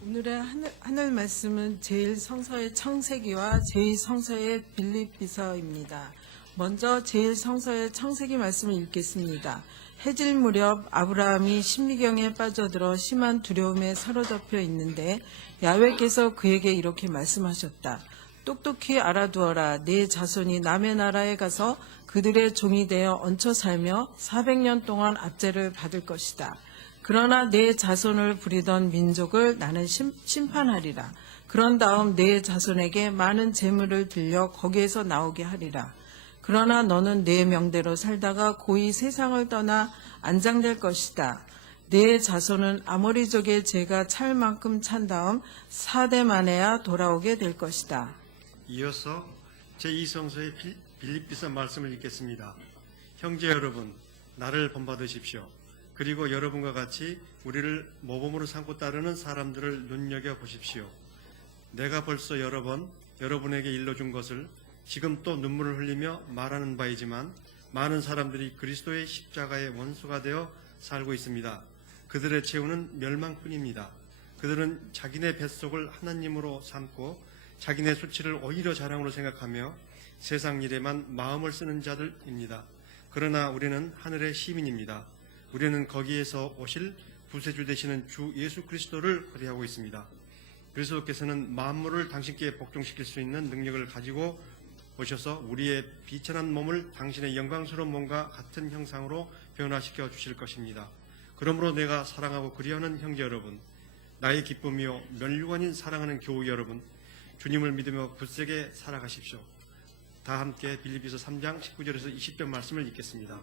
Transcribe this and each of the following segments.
오늘의 하늘 말씀은 제1성서의 청세기와 제2성서의 빌립비서입니다. 먼저 제1성서의 청세기 말씀을 읽겠습니다. 해질 무렵 아브라함이 심리경에 빠져들어 심한 두려움에 사로잡혀 있는데 야훼께서 그에게 이렇게 말씀하셨다. 똑똑히 알아두어라. 네 자손이 남의 나라에 가서 그들의 종이 되어 얹혀 살며 400년 동안 압제를 받을 것이다. 그러나 내 자손을 부리던 민족을 나는 심판하리라. 그런 다음 내 자손에게 많은 재물을 빌려 거기에서 나오게 하리라. 그러나 너는 내 명대로 살다가 고이 세상을 떠나 안장될 것이다. 내 자손은 아모리족의 죄가 찰 만큼 찬 다음 4대 만에야 돌아오게 될 것이다. 이어서 제2성서의 빌립비서 말씀을 읽겠습니다. 형제 여러분, 나를 본받으십시오. 그리고 여러분과 같이 우리를 모범으로 삼고 따르는 사람들을 눈여겨보십시오. 내가 벌써 여러 번 여러분에게 일러준 것을 지금 또 눈물을 흘리며 말하는 바이지만 많은 사람들이 그리스도의 십자가의 원수가 되어 살고 있습니다. 그들의 최후는 멸망뿐입니다. 그들은 자기네 뱃속을 하나님으로 삼고 자기네 수치를 오히려 자랑으로 생각하며 세상 일에만 마음을 쓰는 자들입니다. 그러나 우리는 하늘의 시민입니다. 우리는 거기에서 오실 구세주 되시는 주 예수 그리스도를 기대하고 있습니다. 그리스도께서는 만물을 당신께 복종시킬 수 있는 능력을 가지고 오셔서 우리의 비천한 몸을 당신의 영광스러운 몸과 같은 형상으로 변화시켜 주실 것입니다. 그러므로 내가 사랑하고 그리워하는 형제 여러분, 나의 기쁨이요 면류관인 사랑하는 교우 여러분, 주님을 믿으며 굳세게 살아가십시오. 다 함께 빌립비서 3장 19절에서 20절 말씀을 읽겠습니다.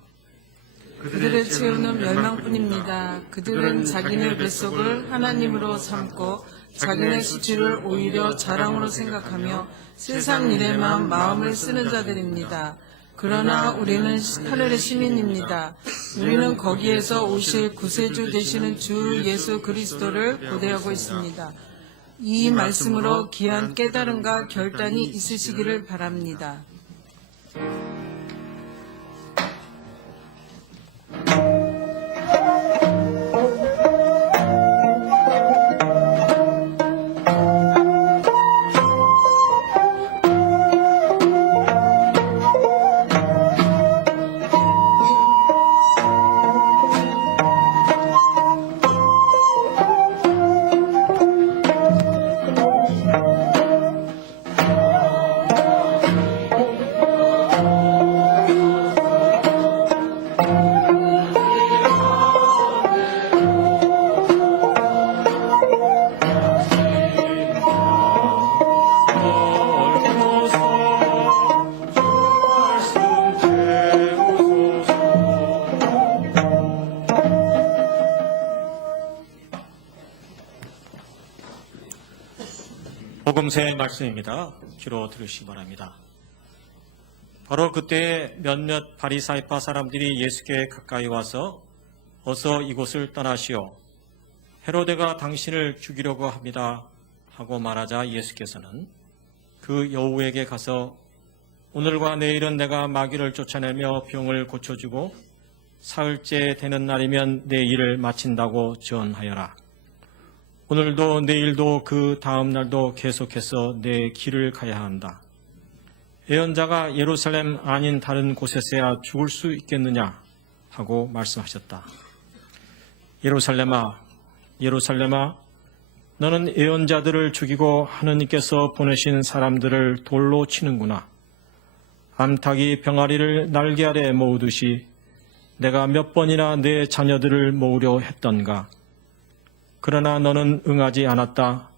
그들의 최후는 멸망뿐입니다. 그들은 자기네 뱃속을 하나님으로 삼고 자기네 수치를 오히려 자랑으로 생각하며 세상 일에만 마음을 쓰는 자들입니다. 그러나 우리는 하늘의 시민입니다. 우리는 거기에서 오실 구세주 되시는 주 예수 그리스도를 고대하고 있습니다. 이 말씀으로 귀한 깨달음과 결단이 있으시기를 바랍니다. 복음서의 말씀입니다. 귀로 들으시기 바랍니다. 바로 그때 몇몇 바리사이파 사람들이 예수께 가까이 와서 어서 이곳을 떠나시오. 헤로데가 당신을 죽이려고 합니다. 하고 말하자 예수께서는 그 여우에게 가서 오늘과 내일은 내가 마귀를 쫓아내며 병을 고쳐주고 사흘째 되는 날이면 내 일을 마친다고 전하여라. 오늘도 내일도 그 다음 날도 계속해서 내 길을 가야 한다. 예언자가 예루살렘 아닌 다른 곳에서야 죽을 수 있겠느냐 하고 말씀하셨다. 예루살렘아, 예루살렘아, 너는 예언자들을 죽이고 하느님께서 보내신 사람들을 돌로 치는구나. 암탉이 병아리를 날개 아래 모으듯이 내가 몇 번이나 내 자녀들을 모으려 했던가. 그러나 너는 응하지 않았다.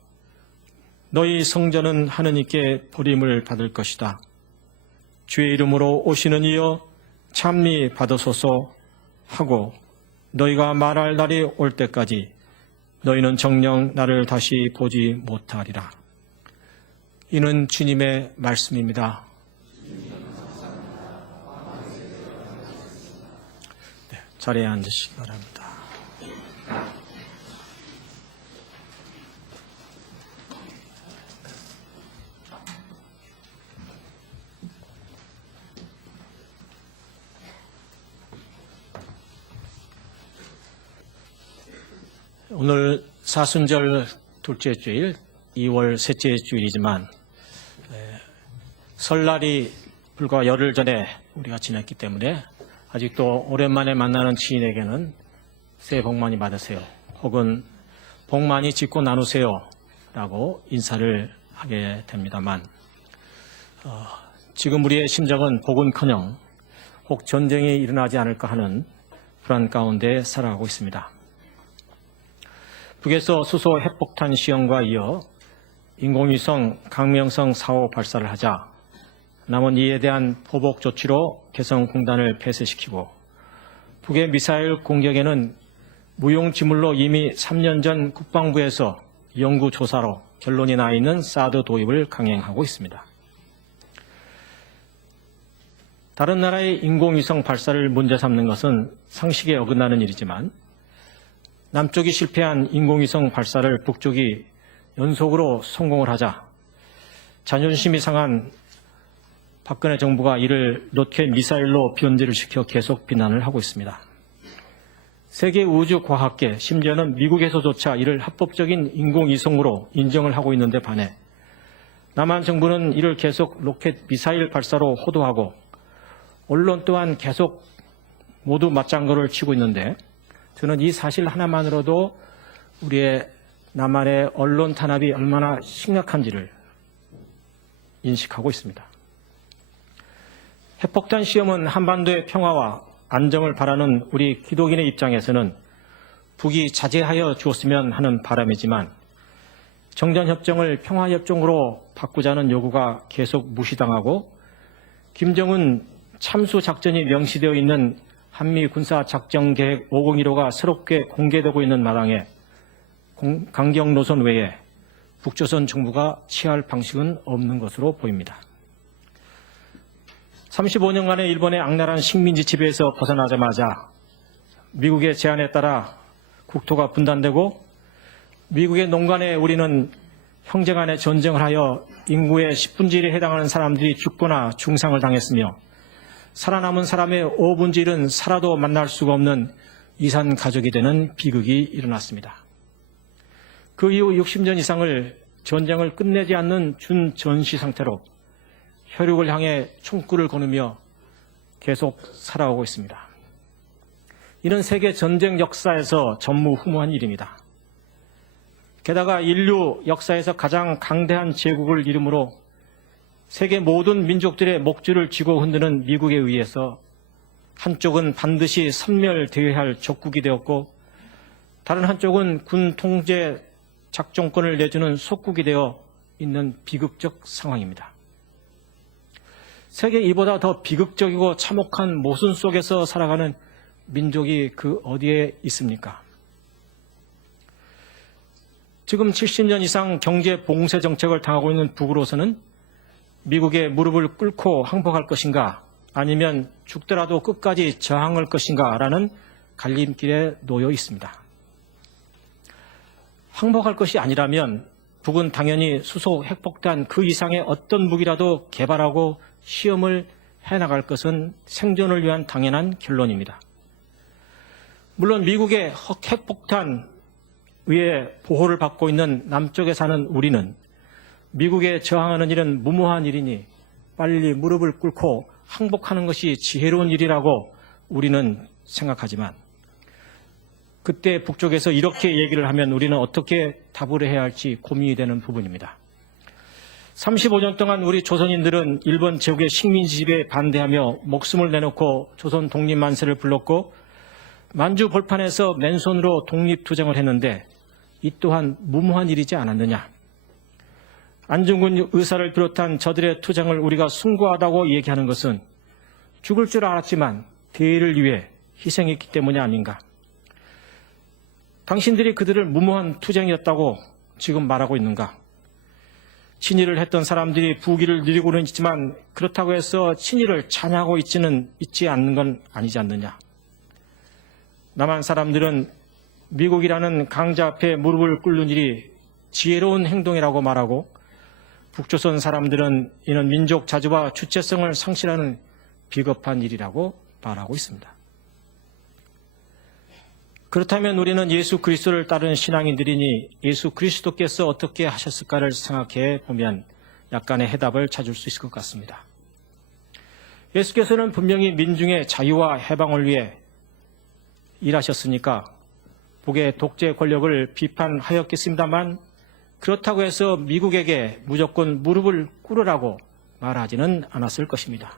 너희 성전은 하느님께 버림을 받을 것이다. 주의 이름으로 오시는 이여 찬미 받으소서 하고 너희가 말할 날이 올 때까지 너희는 정녕 나를 다시 보지 못하리라. 이는 주님의 말씀입니다. 네, 자리에 앉으시기 바랍니다. 오늘 사순절 둘째 주일, 2월 셋째 주일이지만 설날이 불과 열흘 전에 우리가 지냈기 때문에 아직도 오랜만에 만나는 지인에게는 새해 복 많이 받으세요. 혹은 복 많이 짓고 나누세요. 라고 인사를 하게 됩니다만 지금 우리의 심정은 복은커녕 혹 전쟁이 일어나지 않을까 하는 불안 가운데 살아가고 있습니다. 북에서 수소 핵폭탄 시험과 이어 인공위성 강명성 4호 발사를 하자 남은 이에 대한 보복 조치로 개성공단을 폐쇄시키고 북의 미사일 공격에는 무용지물로 이미 3년 전 국방부에서 연구조사로 결론이 나 있는 사드 도입을 강행하고 있습니다. 다른 나라의 인공위성 발사를 문제 삼는 것은 상식에 어긋나는 일이지만 남쪽이 실패한 인공위성 발사를 북쪽이 연속으로 성공을 하자 자존심이 상한 박근혜 정부가 이를 로켓 미사일로 변제를 시켜 계속 비난을 하고 있습니다. 세계 우주과학계, 심지어는 미국에서조차 이를 합법적인 인공위성으로 인정을 하고 있는데 반해 남한 정부는 이를 계속 로켓 미사일 발사로 호도하고 언론 또한 계속 모두 맞장구를 치고 있는데 저는 이 사실 하나만으로도 우리의 남한의 언론 탄압이 얼마나 심각한지를 인식하고 있습니다. 핵폭탄 시험은 한반도의 평화와 안정을 바라는 우리 기독인의 입장에서는 북이 자제하여 주었으면 하는 바람이지만 정전협정을 평화협정으로 바꾸자는 요구가 계속 무시당하고 김정은 참수작전이 명시되어 있는 한미군사작전계획 5015가 새롭게 공개되고 있는 마당에 강경노선 외에 북조선 정부가 취할 방식은 없는 것으로 보입니다. 35년간의 일본의 악랄한 식민지 지배에서 벗어나자마자 미국의 제안에 따라 국토가 분단되고 미국의 농간에 우리는 형제 간의 전쟁을 하여 인구의 10분의 1에 해당하는 사람들이 죽거나 중상을 당했으며 살아남은 사람의 5분의 1은 살아도 만날 수가 없는 이산 가족이 되는 비극이 일어났습니다. 그 이후 60년 이상을 전쟁을 끝내지 않는 준전시 상태로 혈육을 향해 총구를 거누며 계속 살아오고 있습니다. 이는 세계 전쟁 역사에서 전무후무한 일입니다. 게다가 인류 역사에서 가장 강대한 제국을 이름으로 세계 모든 민족들의 목줄을 쥐고 흔드는 미국에 의해서 한쪽은 반드시 섬멸되어야 할 적국이 되었고 다른 한쪽은 군 통제 작전권을 내주는 속국이 되어 있는 비극적 상황입니다. 세계 이보다 더 비극적이고 참혹한 모순 속에서 살아가는 민족이 그 어디에 있습니까? 지금 70년 이상 경제 봉쇄 정책을 당하고 있는 북으로서는 미국의 무릎을 꿇고 항복할 것인가 아니면 죽더라도 끝까지 저항할 것인가 라는 갈림길에 놓여 있습니다. 항복할 것이 아니라면 북은 당연히 수소 핵폭탄 그 이상의 어떤 무기라도 개발하고 시험을 해나갈 것은 생존을 위한 당연한 결론입니다. 물론 미국의 핵폭탄 위에 보호를 받고 있는 남쪽에 사는 우리는 미국에 저항하는 일은 무모한 일이니 빨리 무릎을 꿇고 항복하는 것이 지혜로운 일이라고 우리는 생각하지만 그때 북쪽에서 이렇게 얘기를 하면 우리는 어떻게 답을 해야 할지 고민이 되는 부분입니다. 35년 동안 우리 조선인들은 일본 제국의 식민지 지배에 반대하며 목숨을 내놓고 조선 독립만세를 불렀고 만주 벌판에서 맨손으로 독립투쟁을 했는데 이 또한 무모한 일이지 않았느냐. 안중근 의사를 비롯한 저들의 투쟁을 우리가 숭고하다고 얘기하는 것은 죽을 줄 알았지만 대의를 위해 희생했기 때문이 아닌가. 당신들이 그들을 무모한 투쟁이었다고 지금 말하고 있는가. 친일을 했던 사람들이 부귀를 누리고는 있지만 그렇다고 해서 친일을 찬양하고 있지 않는 건 아니지 않느냐. 남한 사람들은 미국이라는 강자 앞에 무릎을 꿇는 일이 지혜로운 행동이라고 말하고 북조선 사람들은 이는 민족 자주와 주체성을 상실하는 비겁한 일이라고 말하고 있습니다. 그렇다면 우리는 예수 그리스도를 따르는 신앙인들이니 예수 그리스도께서 어떻게 하셨을까를 생각해 보면 약간의 해답을 찾을 수 있을 것 같습니다. 예수께서는 분명히 민중의 자유와 해방을 위해 일하셨으니까 북의 독재 권력을 비판하였겠습니다만 그렇다고 해서 미국에게 무조건 무릎을 꿇으라고 말하지는 않았을 것입니다.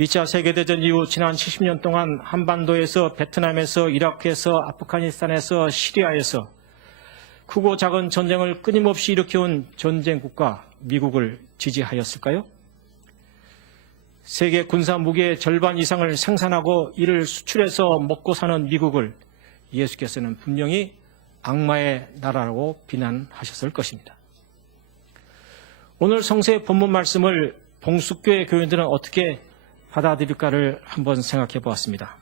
2차 세계대전 이후 지난 70년 동안 한반도에서 베트남에서 이라크에서 아프가니스탄에서 시리아에서 크고 작은 전쟁을 끊임없이 일으켜온 전쟁국가 미국을 지지하였을까요? 세계 군사 무기의 절반 이상을 생산하고 이를 수출해서 먹고 사는 미국을 예수께서는 분명히 악마의 나라라고 비난하셨을 것입니다. 오늘 성서의 본문 말씀을 봉숙교회 교인들은 어떻게 받아들일까를 한번 생각해 보았습니다.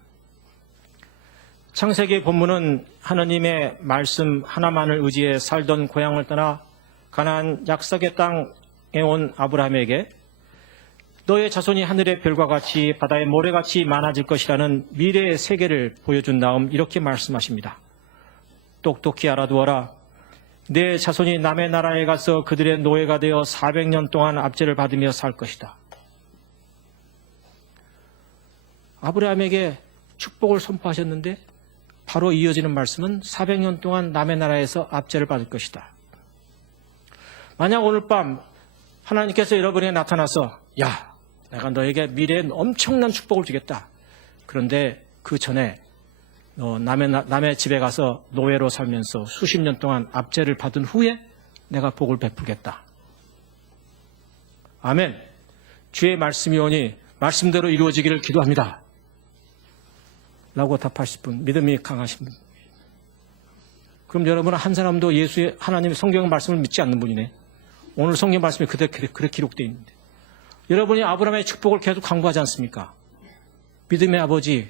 창세기 본문은 하나님의 말씀 하나만을 의지해 살던 고향을 떠나 가나안 약속의 땅에 온 아브라함에게 너의 자손이 하늘의 별과 같이 바다의 모래같이 많아질 것이라는 미래의 세계를 보여준 다음 이렇게 말씀하십니다. 똑똑히 알아두어라. 내 자손이 남의 나라에 가서 그들의 노예가 되어 400년 동안 압제를 받으며 살 것이다. 아브라함에게 축복을 선포하셨는데 바로 이어지는 말씀은 400년 동안 남의 나라에서 압제를 받을 것이다. 만약 오늘 밤 하나님께서 여러분에게 나타나서 야, 내가 너에게 미래에 엄청난 축복을 주겠다. 그런데 그 전에 너 남의 집에 가서 노예로 살면서 수십 년 동안 압제를 받은 후에 내가 복을 베풀겠다. 아멘. 주의 말씀이 오니 말씀대로 이루어지기를 기도합니다. 라고 답하실 분, 믿음이 강하신 분. 그럼 여러분은 한 사람도 예수의 하나님의 성경 말씀을 믿지 않는 분이네. 오늘 성경 말씀이 그렇게 기록되어 있는데. 여러분이 아브라함의 축복을 계속 강구하지 않습니까? 믿음의 아버지,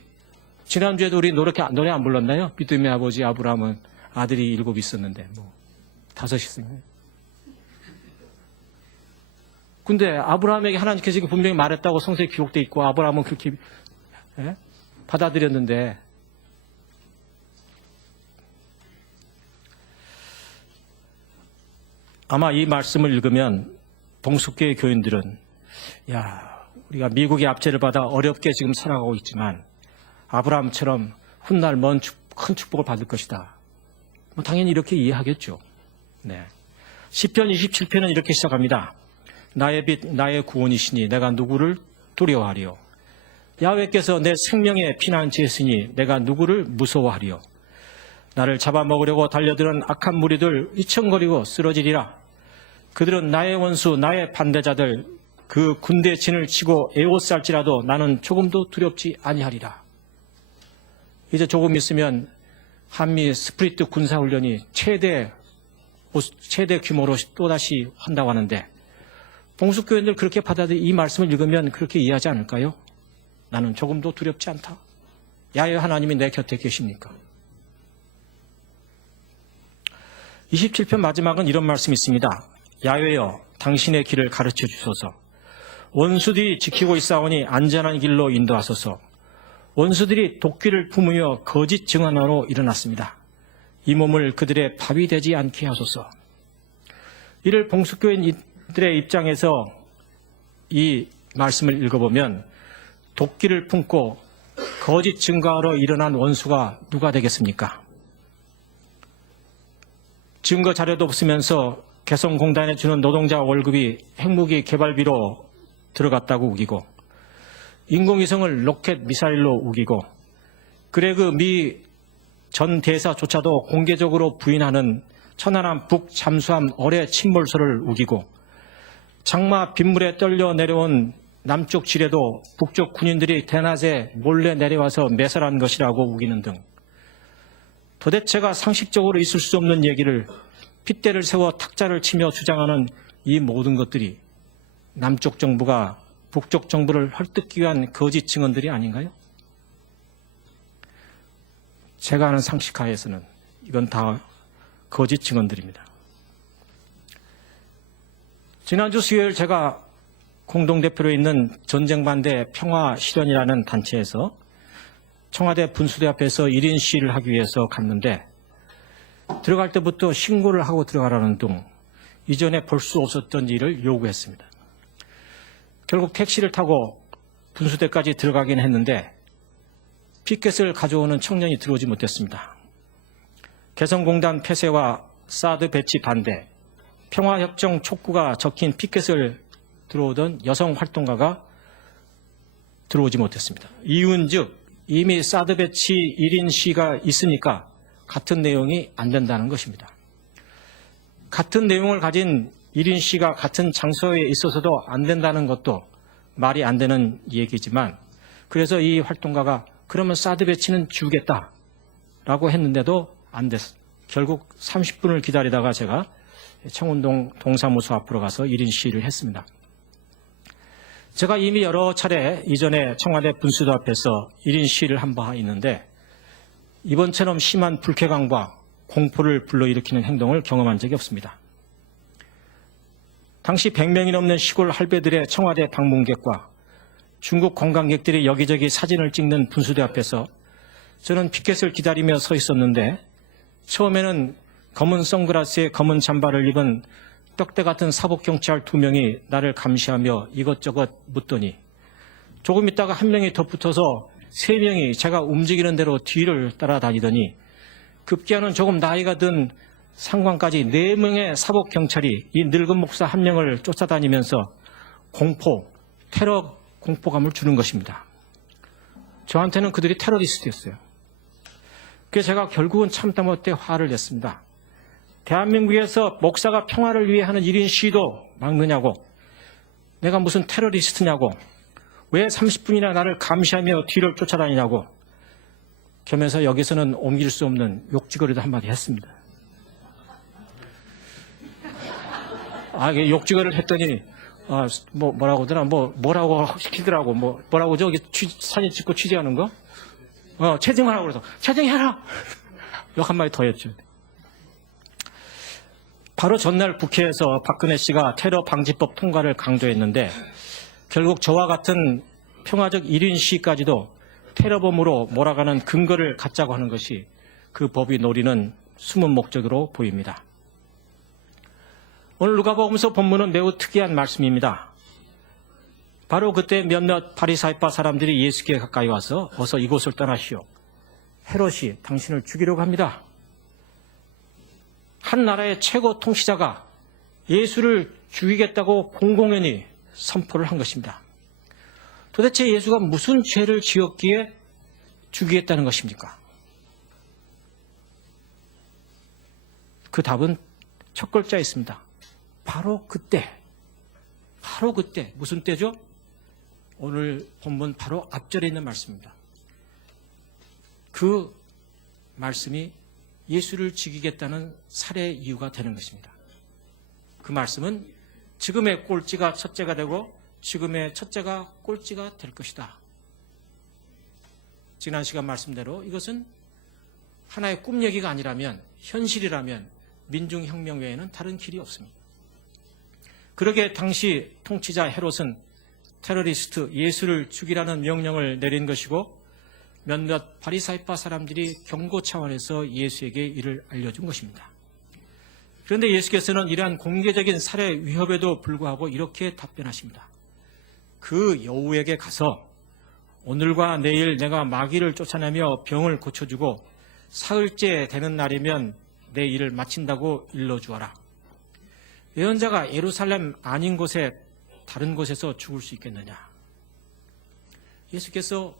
지난주에도 우리 노래 안 불렀나요? 믿음의 아버지 아브라함은 아들이 7 있었는데, 5 있었네. 근데 아브라함에게 하나님께서 지금 분명히 말했다고 성서에 기록되어 있고, 아브라함은 그렇게, 받아들였는데, 아마 이 말씀을 읽으면 봉숙교의 교인들은 야, 우리가 미국의 압제를 받아 어렵게 지금 살아가고 있지만 아브라함처럼 훗날 큰 축복을 받을 것이다. 당연히 이렇게 이해하겠죠. 네. 시편 27편은 이렇게 시작합니다. 나의 빛, 나의 구원이시니 내가 누구를 두려워하리요. 야훼께서 내 생명의 피난처였으니 내가 누구를 무서워하리요. 나를 잡아먹으려고 달려드는 악한 무리들 위청거리고 쓰러지리라. 그들은 나의 원수, 나의 반대자들, 그 군대 진을 치고 에워쌀지라도 나는 조금도 두렵지 아니하리라. 이제 조금 있으면 한미 스프리트 군사훈련이 최대 규모로 또다시 한다고 하는데 봉숙교인들 그렇게 받아들이 이 말씀을 읽으면 그렇게 이해하지 않을까요? 나는 조금도 두렵지 않다. 야훼 하나님이 내 곁에 계십니까? 27편 마지막은 이런 말씀이 있습니다. 야훼여 당신의 길을 가르쳐 주소서. 원수들이 지키고 있사오니 안전한 길로 인도하소서. 원수들이 도끼를 품으며 거짓 증언으로 일어났습니다. 이 몸을 그들의 밥이 되지 않게 하소서. 이를 봉숙교인들의 입장에서 이 말씀을 읽어보면 도끼를 품고 거짓 증거하러 일어난 원수가 누가 되겠습니까? 증거 자료도 없으면서 개성공단에 주는 노동자 월급이 핵무기 개발비로 들어갔다고 우기고 인공위성을 로켓 미사일로 우기고 그레그 미 전 대사조차도 공개적으로 부인하는 천안함 북 잠수함 어뢰 침몰설을 우기고 장마 빗물에 떨려 내려온 남쪽 지뢰도 북쪽 군인들이 대낮에 몰래 내려와서 매설한 것이라고 우기는 등 도대체가 상식적으로 있을 수 없는 얘기를 핏대를 세워 탁자를 치며 주장하는 이 모든 것들이 남쪽 정부가 북쪽 정부를 헐뜯기 위한 거짓 증언들이 아닌가요? 제가 아는 상식하에서는 이건 다 거짓 증언들입니다. 지난주 수요일 제가 공동대표로 있는 전쟁반대 평화실현이라는 단체에서 청와대 분수대 앞에서 1인 시위를 하기 위해서 갔는데 들어갈 때부터 신고를 하고 들어가라는 등 이전에 볼 수 없었던 일을 요구했습니다. 결국 택시를 타고 분수대까지 들어가긴 했는데 피켓을 가져오는 청년이 들어오지 못했습니다. 개성공단 폐쇄와 사드 배치 반대, 평화협정 촉구가 적힌 피켓을 들어오던 여성 활동가가 들어오지 못했습니다. 이유는즉 이미 사드 배치 1인 시가 있으니까 같은 내용이 안 된다는 것입니다. 같은 내용을 가진 1인 시가 같은 장소에 있어서도 안 된다는 것도 말이 안 되는 얘기지만 그래서 이 활동가가 그러면 사드 배치는 지우겠다라고 했는데도 안 됐어요. 결국 30분을 기다리다가 제가 청운동 동사무소 앞으로 가서 1인 시위를 했습니다. 제가 이미 여러 차례 이전에 청와대 분수대 앞에서 1인 시위를 한 바 있는데 이번처럼 심한 불쾌감과 공포를 불러일으키는 행동을 경험한 적이 없습니다. 당시 100명이 넘는 시골 할배들의 청와대 방문객과 중국 관광객들이 여기저기 사진을 찍는 분수대 앞에서 저는 피켓을 기다리며 서 있었는데 처음에는 검은 선글라스에 검은 잠바를 입은 떡대 같은 사복경찰 2명이 나를 감시하며 이것저것 묻더니 조금 있다가 한 명이 더 붙어서 3명이 제가 움직이는 대로 뒤를 따라다니더니 급기야는 조금 나이가 든 상관까지 4명의 사복경찰이 이 늙은 목사 1명을 쫓아다니면서 테러 공포감을 주는 것입니다. 저한테는 그들이 테러리스트였어요. 그래서 제가 결국은 참다 못해 화를 냈습니다. 대한민국에서 목사가 평화를 위해 하는 1인 시위도 막느냐고, 내가 무슨 테러리스트냐고, 왜 30분이나 나를 감시하며 뒤를 쫓아다니냐고, 겸해서 여기서는 옮길 수 없는 욕지거리도 한마디 했습니다. 욕지거리를 했더니 뭐라고 하더라, 뭐라고 시키더라고, 뭐라고 저기 사진 찍고 취재하는 거? 채증하라고 그래서 채증해라! 욕 한마디 더 했죠. 바로 전날 국회에서 박근혜 씨가 테러 방지법 통과를 강조했는데 결국 저와 같은 평화적 1인 시위까지도 테러범으로 몰아가는 근거를 갖자고 하는 것이 그 법이 노리는 숨은 목적으로 보입니다. 오늘 누가복음서 본문은 매우 특이한 말씀입니다. 바로 그때 몇몇 바리사이파 사람들이 예수께 가까이 와서 어서 이곳을 떠나시오. 헤롯이 당신을 죽이려고 합니다. 한 나라의 최고 통치자가 예수를 죽이겠다고 공공연히 선포를 한 것입니다. 도대체 예수가 무슨 죄를 지었기에 죽이겠다는 것입니까? 그 답은 첫 글자에 있습니다. 바로 그때. 무슨 때죠? 오늘 본문 바로 앞절에 있는 말씀입니다. 그 말씀이 예수를 죽이겠다는 살해 이유가 되는 것입니다. 그 말씀은 지금의 꼴찌가 첫째가 되고 지금의 첫째가 꼴찌가 될 것이다. 지난 시간 말씀대로 이것은 하나의 꿈 얘기가 아니라면, 현실이라면 민중혁명 외에는 다른 길이 없습니다. 그러게 당시 통치자 헤롯은 테러리스트 예수를 죽이라는 명령을 내린 것이고 몇몇 바리사이파 사람들이 경고 차원에서 예수에게 이를 알려준 것입니다. 그런데 예수께서는 이러한 공개적인 살해 위협에도 불구하고 이렇게 답변하십니다. 그 여우에게 가서 오늘과 내일 내가 마귀를 쫓아내며 병을 고쳐주고 사흘째 되는 날이면 내 일을 마친다고 일러주어라. 예언자가 예루살렘 아닌 곳에 다른 곳에서 죽을 수 있겠느냐. 예수께서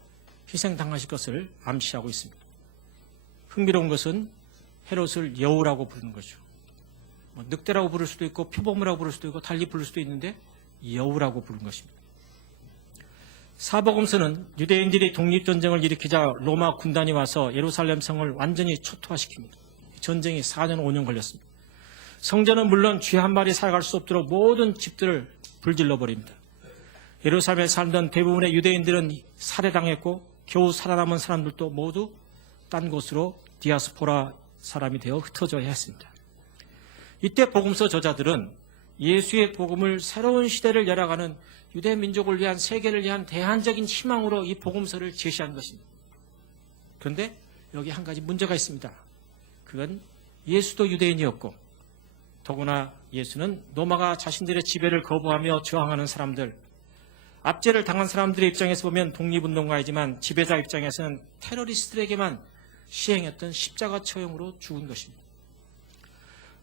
희생당하실 것을 암시하고 있습니다. 흥미로운 것은 헤롯을 여우라고 부르는 거죠. 늑대라고 부를 수도 있고 표범이라고 부를 수도 있고 달리 부를 수도 있는데 여우라고 부른 것입니다. 사복음서는 유대인들이 독립전쟁을 일으키자 로마 군단이 와서 예루살렘 성을 완전히 초토화시킵니다. 전쟁이 4년 5년 걸렸습니다. 성전은 물론 쥐 한 마리 살아갈 수 없도록 모든 집들을 불질러 버립니다. 예루살렘에 살던 대부분의 유대인들은 살해당했고 겨우 살아남은 사람들도 모두 딴 곳으로 디아스포라 사람이 되어 흩어져야 했습니다. 이때 복음서 저자들은 예수의 복음을 새로운 시대를 열어가는 유대 민족을 위한, 세계를 위한 대안적인 희망으로 이 복음서를 제시한 것입니다. 그런데 여기 한 가지 문제가 있습니다. 그건 예수도 유대인이었고 더구나 예수는 로마가 자신들의 지배를 거부하며 저항하는 사람들, 압제를 당한 사람들의 입장에서 보면 독립운동가이지만 지배자 입장에서는 테러리스트들에게만 시행했던 십자가 처형으로 죽은 것입니다.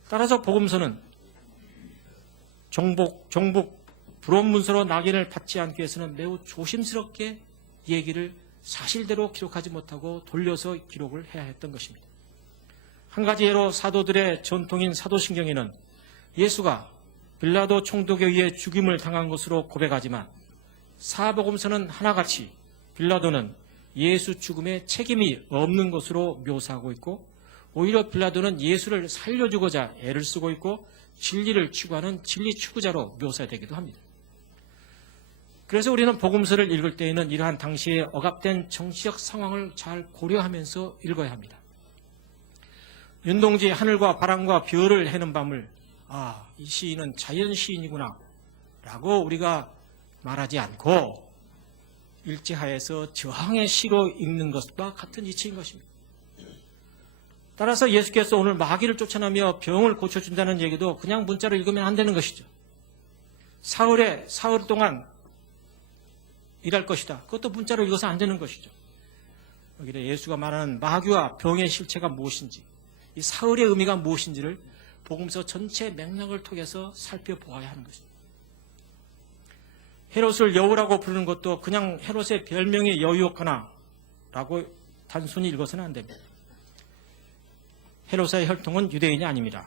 따라서 복음서는 정복, 불온 문서로 낙인을 받지 않기 위해서는 매우 조심스럽게 얘기를 사실대로 기록하지 못하고 돌려서 기록을 해야 했던 것입니다. 한 가지 예로 사도들의 전통인 사도신경에는 예수가 빌라도 총독에 의해 죽임을 당한 것으로 고백하지만 사복음서는 하나같이 빌라도는 예수 죽음에 책임이 없는 것으로 묘사하고 있고 오히려 빌라도는 예수를 살려주고자 애를 쓰고 있고 진리를 추구하는 진리 추구자로 묘사되기도 합니다. 그래서 우리는 복음서를 읽을 때에는 이러한 당시의 억압된 정치적 상황을 잘 고려하면서 읽어야 합니다. 윤동주의 하늘과 바람과 별을 해는 밤을 이 시인은 자연 시인이구나 라고 우리가 말하지 않고 일제하에서 저항의 시로 읽는 것과 같은 이치인 것입니다. 따라서 예수께서 오늘 마귀를 쫓아내며 병을 고쳐준다는 얘기도 그냥 문자로 읽으면 안 되는 것이죠. 사흘 동안 일할 것이다. 그것도 문자로 읽어서 안 되는 것이죠. 여기에 예수가 말하는 마귀와 병의 실체가 무엇인지, 이 사흘의 의미가 무엇인지를 복음서 전체 맥락을 통해서 살펴보아야 하는 것입니다. 헤롯을 여우라고 부르는 것도 그냥 헤롯의 별명이 여우였거나라고 단순히 읽어서는 안 됩니다. 헤롯의 혈통은 유대인이 아닙니다.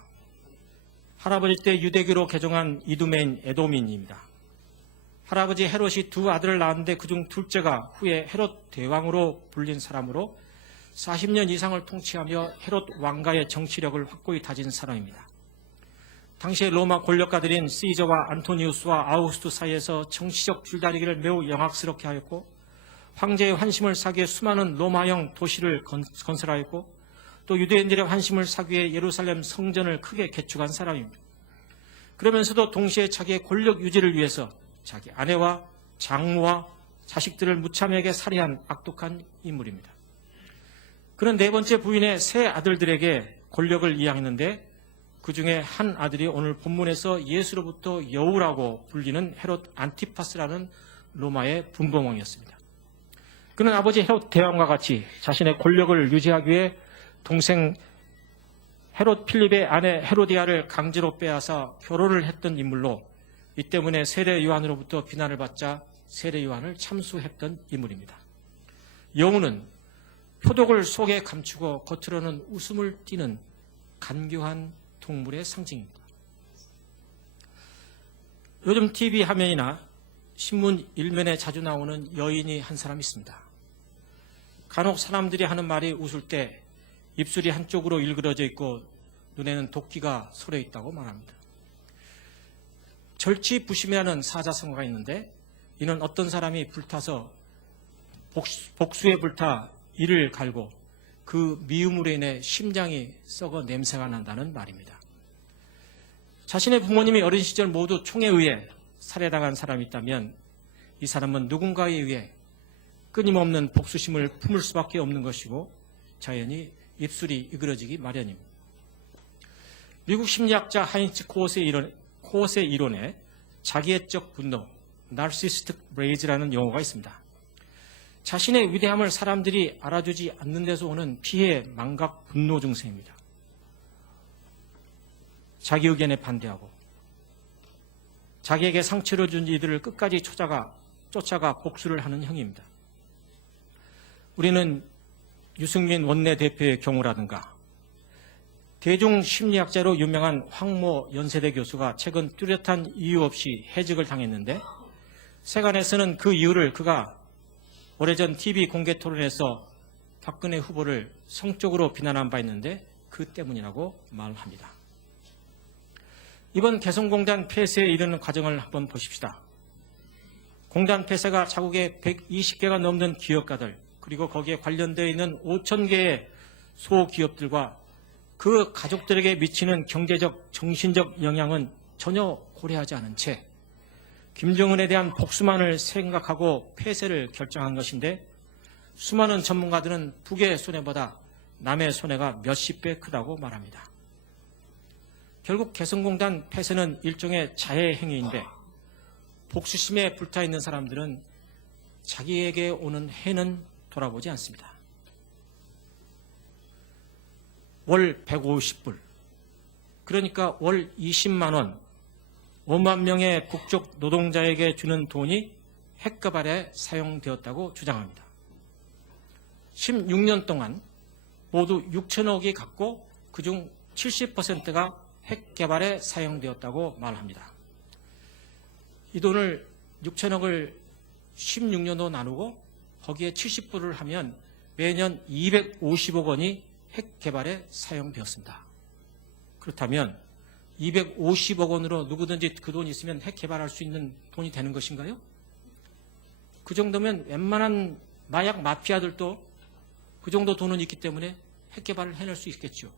할아버지 때 유대교로 개종한 이두메인 에도민입니다. 할아버지 헤롯이 두 아들을 낳았는데 그중 둘째가 후에 헤롯 대왕으로 불린 사람으로 40년 이상을 통치하며 헤롯 왕가의 정치력을 확고히 다진 사람입니다. 당시의 로마 권력가들인 시저와 안토니우스와 아우구스투 사이에서 정치적 줄다리기를 매우 영악스럽게 하였고 황제의 환심을 사기 위해 수많은 로마형 도시를 건설하였고 또 유대인들의 환심을 사기 위해 예루살렘 성전을 크게 개축한 사람입니다. 그러면서도 동시에 자기의 권력 유지를 위해서 자기 아내와 장모와 자식들을 무참하게 살해한 악독한 인물입니다. 그는 네 번째 부인의 세 아들들에게 권력을 이양했는데 그 중에 한 아들이 오늘 본문에서 예수로부터 여우라고 불리는 헤롯 안티파스라는 로마의 분봉왕이었습니다. 그는 아버지 헤롯 대왕과 같이 자신의 권력을 유지하기 위해 동생 헤롯 필립의 아내 헤로디아를 강제로 빼앗아 결혼을 했던 인물로 이 때문에 세례 요한으로부터 비난을 받자 세례 요한을 참수했던 인물입니다. 여우는 표독을 속에 감추고 겉으로는 웃음을 띠는 간교한 동물의 상징입니다. 요즘 TV 화면이나 신문 일면에 자주 나오는 여인이 한 사람 있습니다. 간혹 사람들이 하는 말이 웃을 때 입술이 한쪽으로 일그러져 있고 눈에는 도끼가 서려 있다고 말합니다. 절치부심이라는 사자성어가 있는데 이는 어떤 사람이 불타서 복수에 불타 이를 갈고 그 미움으로 인해 심장이 썩어 냄새가 난다는 말입니다. 자신의 부모님이 어린 시절 모두 총에 의해 살해당한 사람이 있다면 이 사람은 누군가에 의해 끊임없는 복수심을 품을 수밖에 없는 것이고 자연히 입술이 이그러지기 마련입니다. 미국 심리학자 하인츠 코엇의 이론에 자기애적 분노, 나르시스틱 레이즈라는 용어가 있습니다. 자신의 위대함을 사람들이 알아주지 않는 데서 오는 피해, 망각, 분노 증세입니다. 자기 의견에 반대하고 자기에게 상처를 준 이들을 끝까지 쫓아가 복수를 하는 형입니다. 우리는 유승민 원내대표의 경우라든가 대중심리학자로 유명한 황모 연세대 교수가 최근 뚜렷한 이유 없이 해직을 당했는데 세간에서는 그 이유를 그가 오래전 TV 공개 토론에서 박근혜 후보를 성적으로 비난한 바 있는데 그 때문이라고 말합니다. 이번 개성공단 폐쇄에 이르는 과정을 한번 보십시다. 공단 폐쇄가 자국의 120개가 넘는 기업가들 그리고 거기에 관련되어 있는 5,000개의 소기업들과 그 가족들에게 미치는 경제적, 정신적 영향은 전혀 고려하지 않은 채 김정은에 대한 복수만을 생각하고 폐쇄를 결정한 것인데 수많은 전문가들은 북의 손해보다 남의 손해가 몇십 배 크다고 말합니다. 결국 개성공단 폐쇄는 일종의 자해 행위인데 복수심에 불타있는 사람들은 자기에게 오는 해는 돌아보지 않습니다. 월 150불, 그러니까 월 20만 원, 5만 명의 북쪽 노동자에게 주는 돈이 핵개발에 사용되었다고 주장합니다. 16년 동안 모두 6천억이 갔고 그중 70%가 핵개발에 사용되었다고 말합니다. 이 돈을 6천억을 16년도 나누고 거기에 70불을 하면 매년 250억 원이 핵개발에 사용되었습니다. 그렇다면 250억 원으로 누구든지 그 돈 있으면 핵개발할 수 있는 돈이 되는 것인가요? 그 정도면 웬만한 마약 마피아들도 그 정도 돈은 있기 때문에 핵개발을 해낼 수 있겠죠.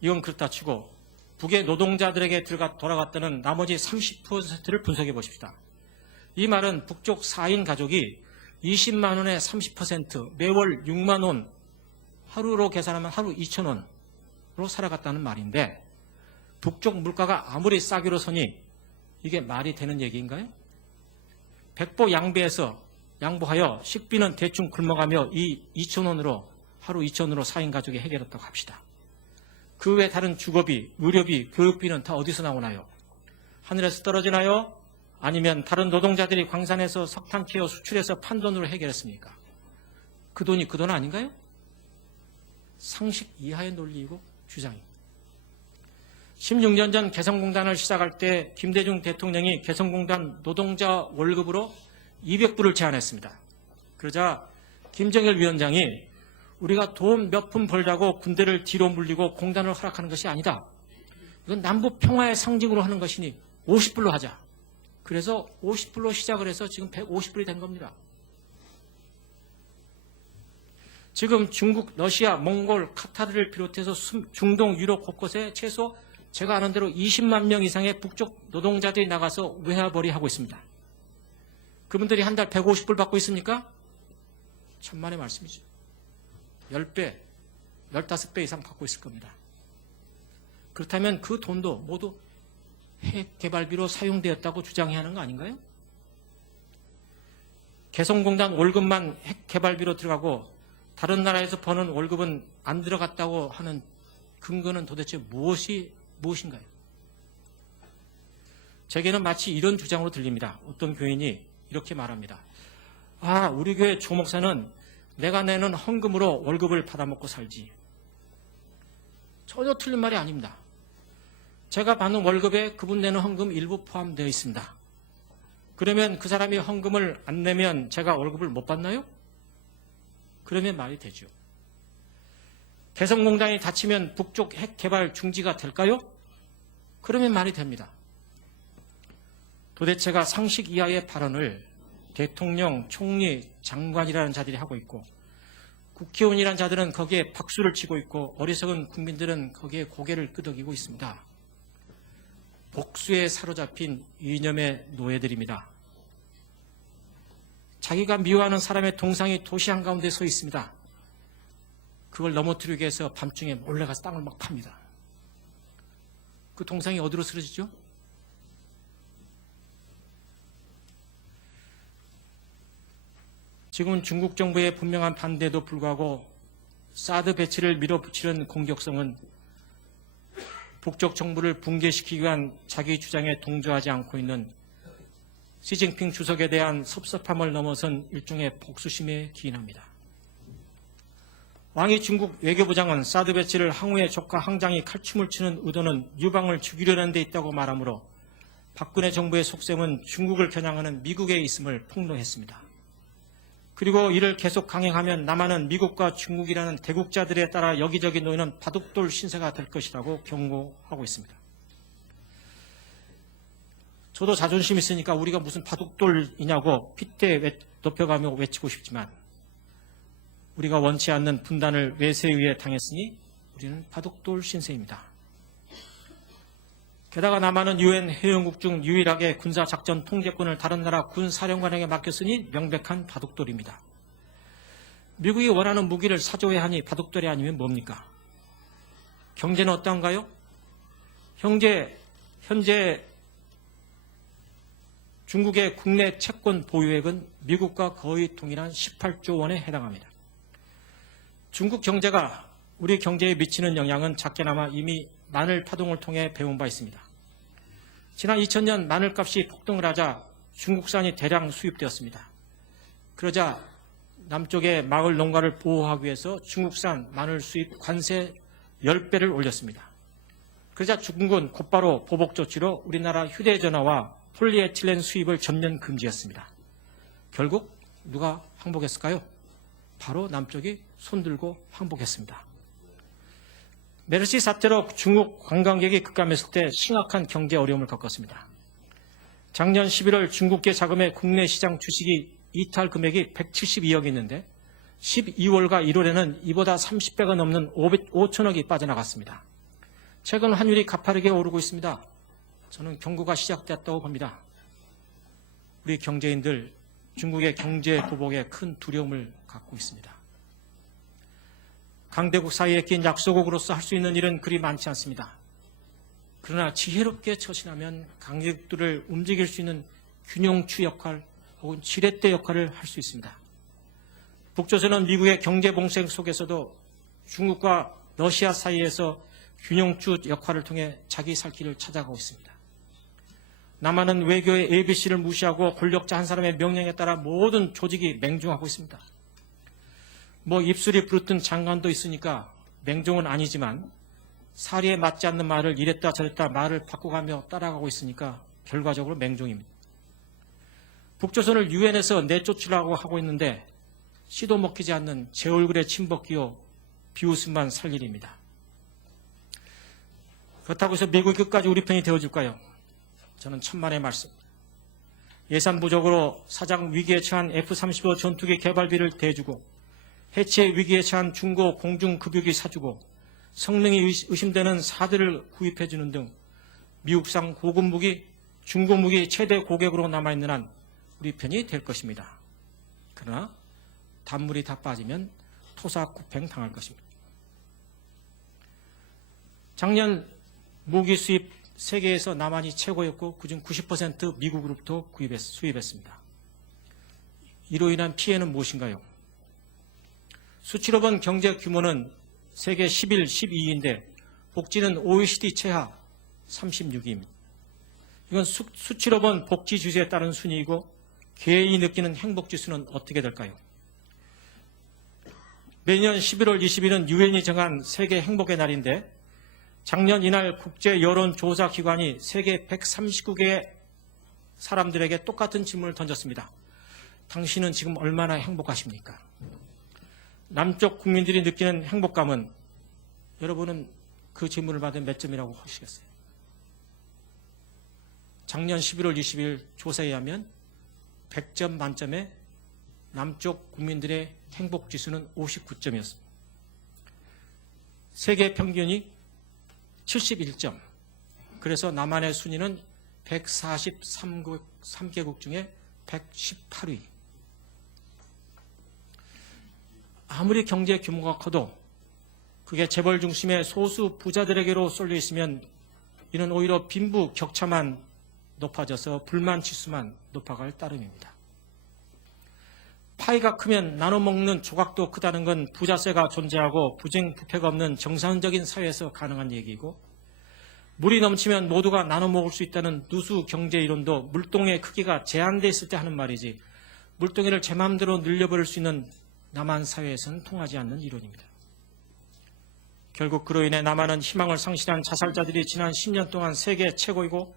이건 그렇다 치고 북의 노동자들에게 돌아갔다는 나머지 30%를 분석해 보십시다. 이 말은 북쪽 4인 가족이 20만 원에 30%, 매월 6만 원, 하루로 계산하면 하루 2천 원으로 살아갔다는 말인데 북쪽 물가가 아무리 싸기로 서니 이게 말이 되는 얘기인가요? 백보 양보하여 식비는 대충 굶어가며 이 2천 원으로 하루 2천 원으로 4인 가족이 해결했다고 합시다. 그 외 다른 주거비, 의료비, 교육비는 다 어디서 나오나요? 하늘에서 떨어지나요? 아니면 다른 노동자들이 광산에서 석탄 캐어 수출해서 판 돈으로 해결했습니까? 그 돈이 그 돈 아닌가요? 상식 이하의 논리이고 주장입니다. 16년 전 개성공단을 시작할 때 김대중 대통령이 개성공단 노동자 월급으로 200불을 제안했습니다. 그러자 김정일 위원장이 우리가 돈 몇 푼 벌자고 군대를 뒤로 물리고 공단을 허락하는 것이 아니다. 이건 남북 평화의 상징으로 하는 것이니 50불로 하자. 그래서 50불로 시작을 해서 지금 150불이 된 겁니다. 지금 중국, 러시아, 몽골, 카타르를 비롯해서 중동, 유럽 곳곳에 최소 제가 아는 대로 20만 명 이상의 북쪽 노동자들이 나가서 외화벌이 하고 있습니다. 그분들이 한 달 150불 받고 있습니까? 천만의 말씀이죠. 10배, 15배 이상 받고 있을 겁니다. 그렇다면 그 돈도 모두 핵개발비로 사용되었다고 주장해야 하는 거 아닌가요? 개성공단 월급만 핵개발비로 들어가고 다른 나라에서 버는 월급은 안 들어갔다고 하는 근거는 도대체 무엇인가요? 제게는 마치 이런 주장으로 들립니다. 어떤 교인이 이렇게 말합니다. 우리 교회 조목사는 내가 내는 헌금으로 월급을 받아먹고 살지. 전혀 틀린 말이 아닙니다. 제가 받는 월급에 그분 내는 헌금 일부 포함되어 있습니다. 그러면 그 사람이 헌금을 안 내면 제가 월급을 못 받나요? 그러면 말이 되죠. 개성공단이 닫히면 북쪽 핵개발 중지가 될까요? 그러면 말이 됩니다. 도대체가 상식 이하의 발언을 대통령, 총리, 장관이라는 자들이 하고 있고 국회의원이라는 자들은 거기에 박수를 치고 있고 어리석은 국민들은 거기에 고개를 끄덕이고 있습니다. 복수에 사로잡힌 이념의 노예들입니다. 자기가 미워하는 사람의 동상이 도시 한가운데 서 있습니다. 그걸 넘어뜨리기 위해서 밤중에 몰래 가서 땅을 막 팝니다. 그 동상이 어디로 쓰러지죠? 지금은 중국 정부의 분명한 반대에도 불구하고 사드 배치를 밀어붙이는 공격성은 북쪽 정부를 붕괴시키기 위한 자기 주장에 동조하지 않고 있는 시진핑 주석에 대한 섭섭함을 넘어선 일종의 복수심에 기인합니다. 왕이 중국 외교부장은 사드 배치를 항우의 조카 항장이 칼춤을 추는 의도는 유방을 죽이려는 데 있다고 말하므로 박근혜 정부의 속셈은 중국을 겨냥하는 미국에 있음을 폭로했습니다. 그리고 이를 계속 강행하면 남한은 미국과 중국이라는 대국자들에 따라 여기저기 놓이는 바둑돌 신세가 될 것이라고 경고하고 있습니다. 저도 자존심 있으니까 우리가 무슨 바둑돌이냐고 핏대 높여가며 외치고 싶지만 우리가 원치 않는 분단을 외세에 의해 당했으니 우리는 바둑돌 신세입니다. 게다가 남한은 유엔 회원국 중 유일하게 군사작전 통제권을 다른 나라 군사령관에게 맡겼으니 명백한 바둑돌이입니다. 미국이 원하는 무기를 사줘야 하니 바둑돌이 아니면 뭡니까? 경제는 어떤가요? 현재 중국의 국내 채권 보유액은 미국과 거의 동일한 18조 원에 해당합니다. 중국 경제가 우리 경제에 미치는 영향은 작게나마 이미 마늘 파동을 통해 배운 바 있습니다. 지난 2000년 마늘값이 폭등을 하자 중국산이 대량 수입되었습니다. 그러자 남쪽의 마을 농가를 보호하기 위해서 중국산 마늘 수입 관세 10배를 올렸습니다. 그러자 중국은 곧바로 보복 조치로 우리나라 휴대전화와 폴리에틸렌 수입을 전면 금지했습니다. 결국 누가 항복했을까요? 바로 남쪽이 손들고 항복했습니다. 메르시 사태로 중국 관광객이 급감했을 때 심각한 경제 어려움을 겪었습니다. 작년 11월 중국계 자금의 국내 시장 주식이 이탈 금액이 172억이 있는데 12월과 1월에는 이보다 30배가 넘는 5천억이 빠져나갔습니다. 최근 환율이 가파르게 오르고 있습니다. 저는 경고가 시작됐다고 봅니다. 우리 경제인들 중국의 경제 보복에 큰 두려움을 갖고 있습니다. 강대국 사이에 낀 약소국으로서 할 수 있는 일은 그리 많지 않습니다. 그러나 지혜롭게 처신하면 강대국들을 움직일 수 있는 균형추 역할 혹은 지렛대 역할을 할 수 있습니다. 북조선은 미국의 경제 봉쇄 속에서도 중국과 러시아 사이에서 균형추 역할을 통해 자기 살 길을 찾아가고 있습니다. 남한은 외교의 ABC를 무시하고 권력자 한 사람의 명령에 따라 모든 조직이 맹종하고 있습니다. 입술이 부르던 장관도 있으니까 맹종은 아니지만 사리에 맞지 않는 말을 이랬다 저랬다 말을 바꿔가며 따라가고 있으니까 결과적으로 맹종입니다. 북조선을 유엔에서 내쫓으려고 하고 있는데 씨도 먹히지 않는 제 얼굴에 침 벗기요 비웃음만 살 일입니다. 그렇다고 해서 미국이 끝까지 우리 편이 되어줄까요? 저는 천만의 말씀. 예산 부족으로 사장 위기에 처한 F-35 전투기 개발비를 대주고 해체 위기에 처한 중고 공중급유기 사주고 성능이 의심되는 사들을 구입해주는 등 미국산 고급 무기, 중고 무기 최대 고객으로 남아있는 한 우리 편이 될 것입니다. 그러나 단물이 다 빠지면 토사구팽 당할 것입니다. 작년 무기 수입 세계에서 남한이 최고였고 그중 90% 미국으로부터 수입했습니다. 이로 인한 피해는 무엇인가요? 수치로 본 경제 규모는 세계 11, 12위인데 복지는 OECD 최하 36위입니다. 이건 수치로 본 복지 주제에 따른 순위이고 개인이 느끼는 행복 지수는 어떻게 될까요? 매년 11월 20일은 유엔이 정한 세계 행복의 날인데 작년 이날 국제 여론조사 기관이 세계 139개의 사람들에게 똑같은 질문을 던졌습니다. 당신은 지금 얼마나 행복하십니까? 남쪽 국민들이 느끼는 행복감은 여러분은 그 질문을 받은 몇 점이라고 하시겠어요? 작년 11월 20일 조사에 의하면 100점 만점에 남쪽 국민들의 행복 지수는 59점이었습니다. 세계 평균이 71점. 그래서 남한의 순위는 143개국 중에 118위. 아무리 경제 규모가 커도 그게 재벌 중심의 소수 부자들에게로 쏠려 있으면 이는 오히려 빈부 격차만 높아져서 불만 지수만 높아갈 따름입니다. 파이가 크면 나눠먹는 조각도 크다는 건 부자세가 존재하고 부정부패가 없는 정상적인 사회에서 가능한 얘기고 물이 넘치면 모두가 나눠먹을 수 있다는 누수 경제 이론도 물동의 크기가 제한되어 있을 때 하는 말이지 물동이를 제 마음대로 늘려버릴 수 있는 남한 사회에서는 통하지 않는 이론입니다. 결국 그로 인해 남한은 희망을 상실한 자살자들이 지난 10년 동안 세계 최고이고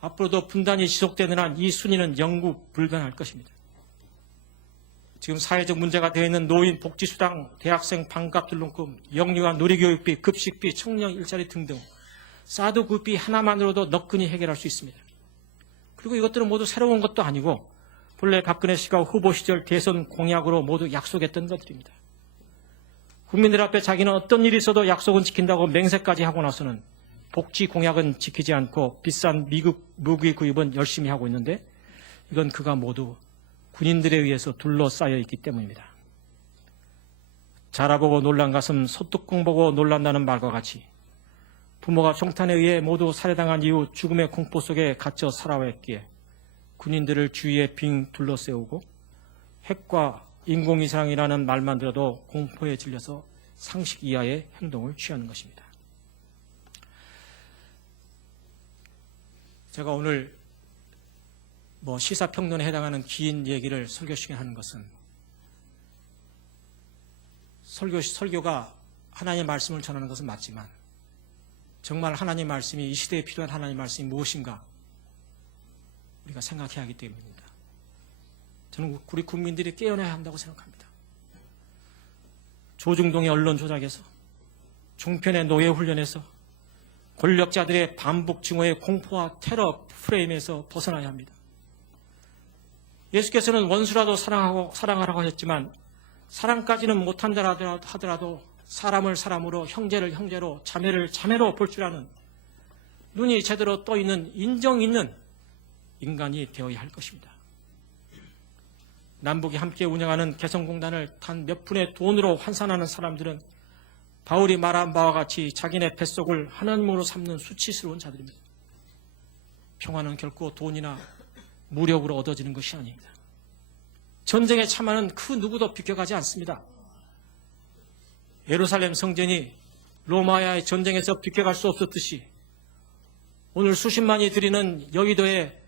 앞으로도 분단이 지속되는 한 이 순위는 영구 불변할 것입니다. 지금 사회적 문제가 되어 있는 노인 복지수당, 대학생 반값 등록금, 영유아 누리교육비, 급식비, 청년 일자리 등등 사드 구입비 하나만으로도 너끈히 해결할 수 있습니다. 그리고 이것들은 모두 새로운 것도 아니고 본래 박근혜 씨가 후보 시절 대선 공약으로 모두 약속했던 것들입니다. 국민들 앞에 자기는 어떤 일이 있어도 약속은 지킨다고 맹세까지 하고 나서는 복지 공약은 지키지 않고 비싼 무기 구입은 열심히 하고 있는데 이건 그가 모두 군인들에 의해서 둘러싸여 있기 때문입니다. 자라보고 놀란 가슴 소뚜껑 보고 놀란다는 말과 같이 부모가 총탄에 의해 모두 살해당한 이후 죽음의 공포 속에 갇혀 살아왔기에 군인들을 주위에 빙 둘러세우고 핵과 인공위성이라는 말만 들어도 공포에 질려서 상식 이하의 행동을 취하는 것입니다. 제가 오늘 시사평론에 해당하는 긴 얘기를 설교 시간에 하는 것은 설교가 하나님의 말씀을 전하는 것은 맞지만 정말 하나님의 말씀이 이 시대에 필요한 하나님의 말씀이 무엇인가 우리가 생각해야 하기 때문입니다. 저는 우리 국민들이 깨어나야 한다고 생각합니다. 조중동의 언론 조작에서 종편의 노예 훈련에서 권력자들의 반복 증오의 공포와 테러 프레임에서 벗어나야 합니다. 예수께서는 원수라도 사랑하라고 하셨지만 사랑까지는 못한다 하더라도 사람을 사람으로 형제를 형제로 자매를 자매로 볼 줄 아는 눈이 제대로 떠 있는 인정 있는 인간이 되어야 할 것입니다. 남북이 함께 운영하는 개성공단을 단 몇 푼의 돈으로 환산하는 사람들은 바울이 말한 바와 같이 자기네 뱃속을 하나님으로 삼는 수치스러운 자들입니다. 평화는 결코 돈이나 무력으로 얻어지는 것이 아닙니다. 전쟁의 참화는 그 누구도 비껴가지 않습니다. 예루살렘 성전이 로마와의 전쟁에서 비껴갈 수 없었듯이 오늘 수십만이 드리는 여의도의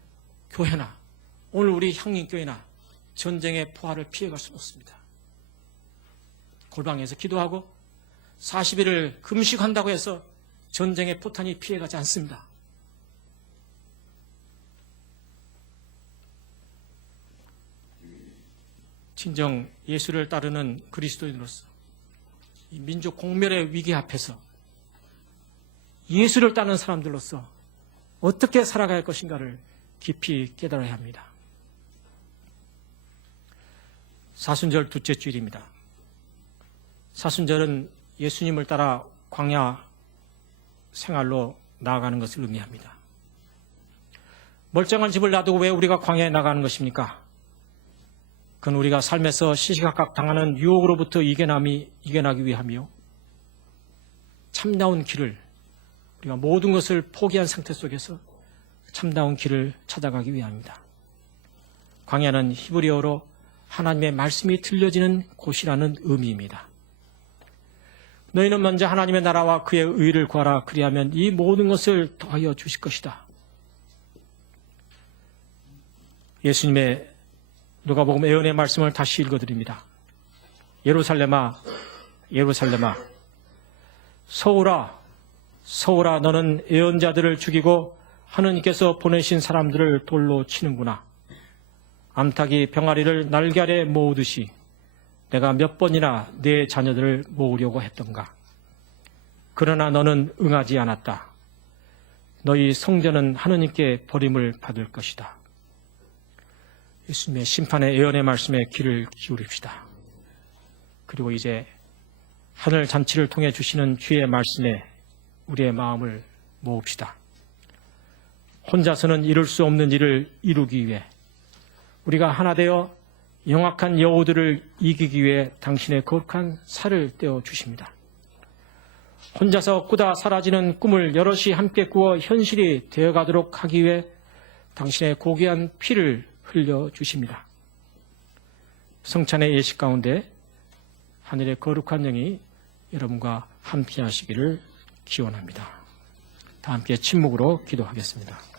교회나 오늘 우리 향림교회나 전쟁의 포화를 피해갈 수는 없습니다. 골방에서 기도하고 40일을 금식한다고 해서 전쟁의 포탄이 피해가지 않습니다. 진정 예수를 따르는 그리스도인으로서 이 민족 공멸의 위기 앞에서 예수를 따르는 사람들로서 어떻게 살아갈 것인가를 깊이 깨달아야 합니다. 사순절 둘째 주일입니다. 사순절은 예수님을 따라 광야 생활로 나아가는 것을 의미합니다. 멀쩡한 집을 놔두고 왜 우리가 광야에 나가는 것입니까? 그건 우리가 삶에서 시시각각 당하는 유혹으로부터 이겨나기 위함이요. 참다운 길을 우리가 모든 것을 포기한 상태 속에서 참다운 길을 찾아가기 위함입니다. 광야는 히브리어로 하나님의 말씀이 들려지는 곳이라는 의미입니다. 너희는 먼저 하나님의 나라와 그의 의를 구하라. 그리하면 이 모든 것을 더하여 주실 것이다. 예수님의 누가복음 예언의 말씀을 다시 읽어드립니다. 예루살렘아, 예루살렘아, 서울아, 서울아, 너는 예언자들을 죽이고 하느님께서 보내신 사람들을 돌로 치는구나. 암탉이 병아리를 날개 아래 모으듯이 내가 몇 번이나 내 자녀들을 모으려고 했던가. 그러나 너는 응하지 않았다. 너희 성전은 하느님께 버림을 받을 것이다. 예수님의 심판의 예언의 말씀에 귀를 기울입시다. 그리고 이제 하늘 잔치를 통해 주시는 주의 말씀에 우리의 마음을 모읍시다. 혼자서는 이룰 수 없는 일을 이루기 위해 우리가 하나 되어 영악한 여우들을 이기기 위해 당신의 거룩한 살을 떼어 주십니다. 혼자서 꾸다 사라지는 꿈을 여럿이 함께 꾸어 현실이 되어가도록 하기 위해 당신의 고귀한 피를 흘려 주십니다. 성찬의 예식 가운데 하늘의 거룩한 영이 여러분과 함께 하시기를 기원합니다. 다 함께 침묵으로 기도하겠습니다.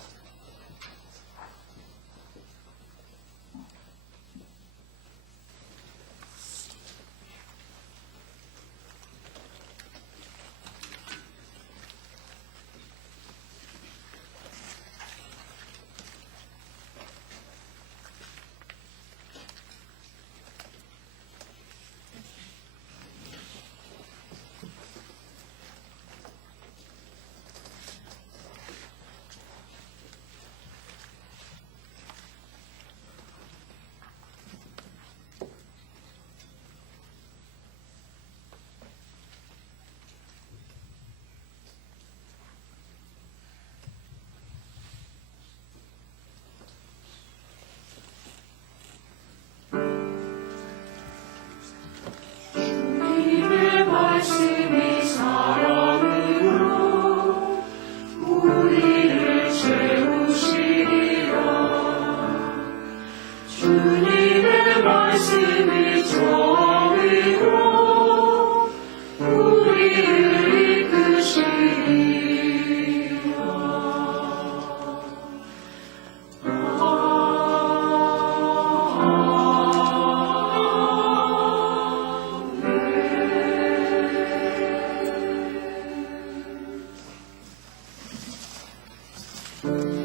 네.